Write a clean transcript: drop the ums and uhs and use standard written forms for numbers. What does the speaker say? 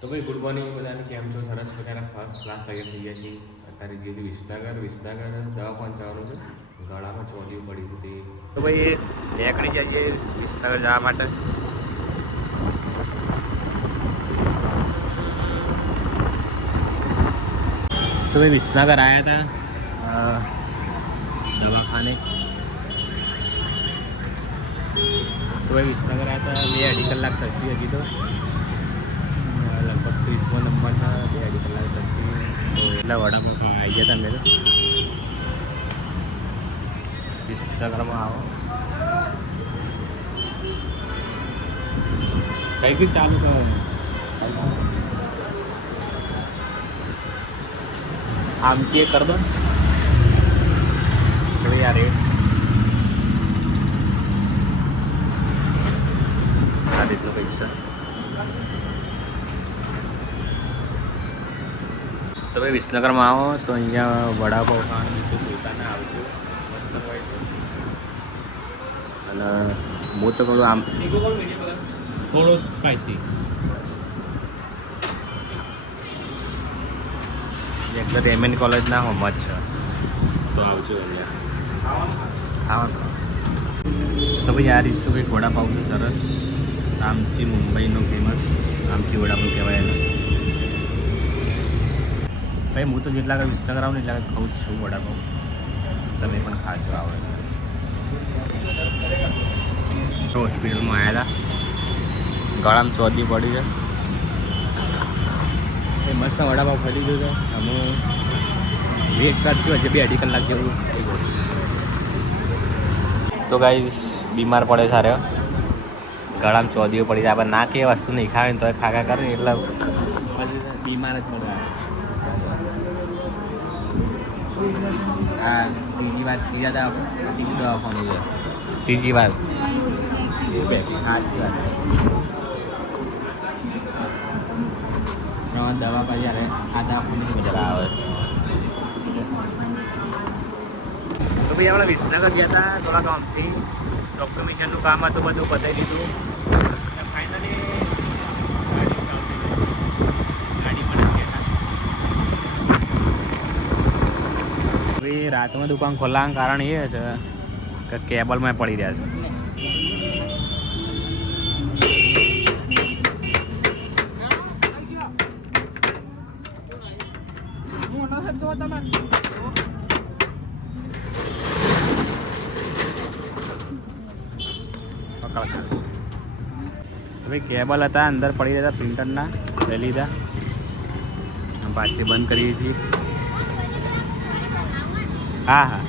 તો ભાઈ good morning બધાને, કેમ છો? સરસ મજાના ફર્સ્ટ ક્લાસ તૈયાર થઈ ગયા છીએ. અત્યારે જે વિસનગર દવાખાને જવાનું છે, ગળામાં ચોલીઓ પડી હતી. તો ભાઈ નીકળી જાય છે વિસનગર જવા માટે. તો ભાઈ વિસનગર આવ્યા હતા દવાખાને. તો ભાઈ વિસનગર આવ્યા હતા 2-2.5 કલાક થશે હજી તો. લગભગ 30મો નંબરના 2-2.5 કલાક થશે. તો એટલા વડાપાઉં આવી ગયા હતા મેં તો. વિસનગરમાં આવો કઈથી ચાલુ કરવાનું આમથી કર દો યાર. રેટ આ રીતનો પૈસા. તો ભાઈ વિસનગરમાં આવો તો અહીંયા વડાપાઉં ખાવાનું તો જોતા ના આવજો, મસ્ત હોય છે. અને હું તો કહું આમ થોડો સ્પાઇસી એકદમ એમએન કોલેજના હોમ જ છે, તો આવજો અહીંયા ખાવાનું. તો ભાઈ આ રીતનું કંઈક વડાપાઉં છે સરસ. આમચી મુંબઈનો ફેમસ આમચી વડાપાઉં કહેવાય એને. ભાઈ હું તો જેટલા આગળ વિસનગર આવું ને એટલા આગળ ખાઉં જ છું વડાપાઉં. તમે પણ ખાજો આવે. હોસ્પિટલમાં આવ્યા હતા, ગળામાં ચોદી પડી છે. એ મસ્ત વડાપાઉં ખાઈ લીધું છે. અમે વેટ કરશું હજી 2-2.5 કલાક જેવું થઈ ગયું. તો ગાઈસ બીમાર પડે સારો, ગળામાં ચોદીઓ પડી જાય. આપણે ના કે વસ્તુ નહીં ખાવે ને તો ખાખા કરે ને એટલે પછી બીમાર જ પડે. હા ત્રીજી વાર દવાખાનું છે. ત્રીજી વાર દવા પછી યારે આ દવાખાની મજા આવે છે. તો ભાઈ આપણે વિસનગર ગયા હતા થોડા કામથી. ડોક્યુમેન્ટનું કામ હતું, બધું બતાવી દીધું. ફાઇનલી ગાડી ભાઈ રાતમાં દુકાન ખોલવાનું કારણ એ છે કે કેબલમાં પડી રહ્યા છે. ભાઈ કેબલ હતા અંદર પડી રહ્યા હતા, પ્રિન્ટરના લઈ લીધા. પાછી બંધ કરીએ છીએ. હા હા